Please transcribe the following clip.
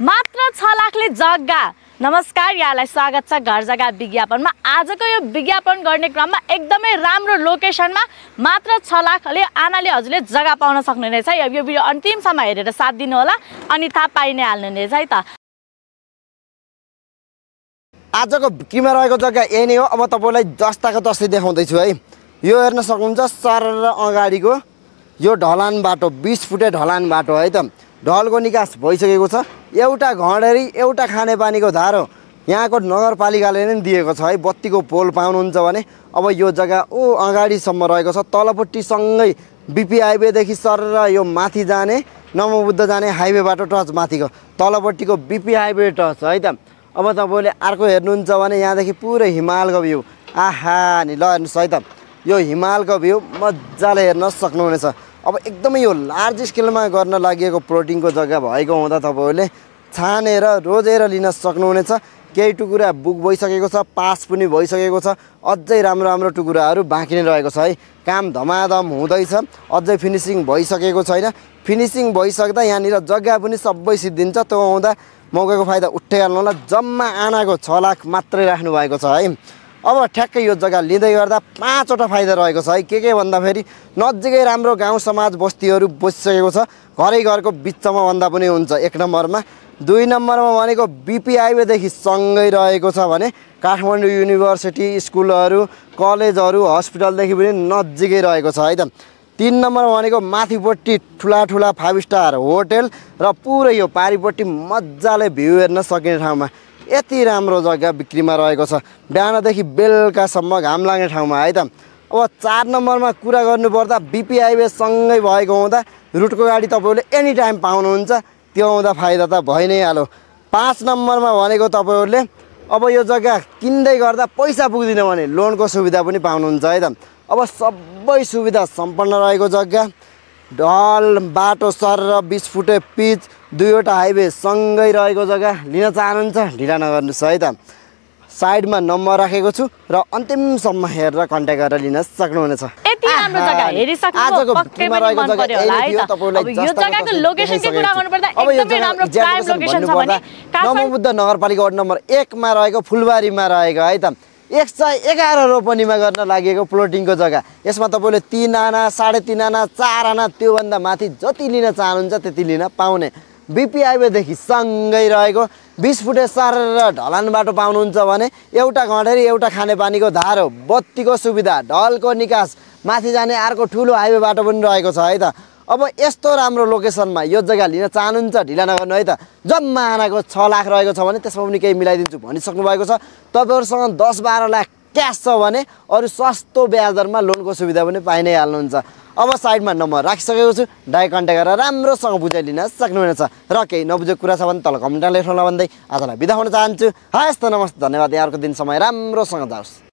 मात्र 6 लाखले जग्गा। नमस्कार, यहाँलाई स्वागत छ घर जग्गा विज्ञापनमा। आजको यो विज्ञापन गर्ने क्रममा एकदमै राम्रो लोकेसनमा मात्र 6 लाखले आनाले हजुरले जग्गा पाउन सक्नुहुनेछ। यो भिडियो अन्तिमसम्म हेरेर साथ दिनु होला अनि थाहा पाइ नै हाल्नुहुनेछ है त। आजको बिक्रीमा रहेको जग्गा यही नै हो। अब तपाईलाई जस्ताको तस्तै देखाउँदैछु है। यो हेर्न सक्नुहुन्छ सर र अगाडिको यो ढलान बाटो 20 फुटे ढलान बाटो है त। ढलको निकास भइसकेको छ। एउटा घडेरी एउटा खानेपानीको धारो यहाँको नगरपालिकाले नै दिएको छ है। बत्तीको पोल पाउनुहुन्छ भने अब यो जग्गा अगाडिसम्म रहेको छ। तलपट्टि सँगै बिपी हाइवेदेखि सर र यो माथि जाने नमोबुद्ध जाने हाइवे बाटो टच माथिको तलपट्टिको बिपी हाइवे टच है त। अब तपाईले अर्को हेर्नुहुन्छ भने यहाँदेखि पुरै हिमालको भ्यू। आहा नि ल हेर्नुहोस् है त। यो हिमालको भ्यू मजाले हेर्न सक्नुहुनेछ। अब एकदमै यो लार्ज स्केलमा गर्न लागि प्लटिङको जग्गा भएको हुँदा तपाईहरुले छानेर रोजेर लिन सक्नुहुनेछ। केही टुकुरा बुक भइसकेको छ, पास पनि भइसकेको छ। अझै राम्रो टुकुराहरू बाँकी नै रहेको छ है। काम धमाधम हुँदैछ। अझै फिनिसिङ भइसकेको छैन। फिनिसिङ भइसक्दा यहाँनिर जग्गा पनि सबै सिद्धिन्छ। त्यो हुँदा मौकाको फाइदा उठाइहाल्नु होला। जम्मा आनाको 6 लाख मात्रै राख्नु भएको छ है। अब ठ्याक्कै यो जग्गा लिँदै गर्दा 5वटा फाइदा रहेको छ है। के भन्दाखेरि नजिकै राम्रो गाउँ समाज बस्तीहरू बसिसकेको छ। घरै घरको बिचमा भन्दा पनि हुन्छ 1 नम्बरमा। 2 नम्बरमा भनेको बिपी हाइवेदेखि सँगै रहेको छ भने काठमाडौँ युनिभर्सिटी स्कुलहरू कलेजहरू हस्पिटलदेखि पनि नजिकै रहेको छ है त। 3 नम्बरमा भनेको माथिपट्टि ठुला 5 स्टार होटल र पुरै यो पारिपट्टि मजाले भ्यू हेर्न सकिने ठाउँमा यति राम्रो जग्गा बिक्रीमा रहेको छ। बिहानदेखि बेलुकासम्म घाम लाग्ने ठाउँमा है त। अब 4 नम्बरमा कुरा गर्नुपर्दा बिपी हाइवे सँगै भएको हुँदा रुटको गाडी तपाईले एनी टाइम पाउनुहुन्छ। त्यो हुँदा फाइदा त भइ नै हाल्यो। 5 नम्बरमा भनेको तपाईहरुले अब यो जग्गा किन्दै गर्दा पैसा पुग्दैन भने लोनको सुविधा पनि पाउनुहुन्छ है त। अब सबै सुविधा सम्पन्न रहेको जग्गा। ढल बाटो सर र 20 फुटे पिच 2वटा हाइवे सँगै रहेको जग्गा लिन चाहनुहुन्छ ढिला नगर्नुस् है त। साइडमा नम्बर राखेको छु र अन्तिमसम्म हेरेर कन्ट्याक्ट गरेर लिन सक्नुहुनेछ। यति राम्रो जग्गा हेरिसक्नुभयो, पक्कै पनि मन पर्यो होला है त। अब यो जग्गाको लोकेसनको कुरा गर्नुपर्दा एकदमै राम्रो प्राइम लोकेसन छ भने नमोबुद्ध नगरपालिका वार्ड नम्बर 1 मा रहेको फुलबारीमा रहेको है त। 111 रोपनीमा गर्न लागेको प्लटिङको जग्गा। यसमा तपाईले 3 आना 3.5 आना 4 आना त्योभन्दा माथि जति लिन चाहनुहुन्छ त्यति लिन पाउने। बिपी हाइवेदेखि सँगै रहेको 20 फुटे सर र ढलान बाटो पाउनुहुन्छ भने एउटा घडेरी एउटा खानेपानीको धारो बत्तीको सुविधा ढलको निकास माथि जाने अर्को ठुलो हाइवे बाटो पनि रहेको छ है त। अब यस्तो राम्रो लोकेसनमा यो जग्गा लिन चाहनुहुन्छ ढिला नगर्नु है त। जम्मा आनाको 6 लाख रहेको छ भने त्यसमा पनि केही मिलाइदिन्छु भनिसक्नु भएको छ। तपाईहरुसँग 10-12 लाख क्याश छ भने अरु सस्तो ब्याज दरमा लोनको सुविधा पनि पाइ नै हाल्नुहुन्छ। अब साइडमा नम्बर राखिसकेको छु। डाइरेक्ट कन्ट्याक्ट गरेर राम्रोसँग बुझाइ लिन सक्नुहुनेछ। र केही नबुझेको कुरा छ भने तल कमेन्टमा लेख्नुहोला भन्दै आजलाई बिदा हुन चाहन्छु। हस् त नमस्ते, धन्यवाद। अर्को दिन समय राम्रोसँग जाओस्।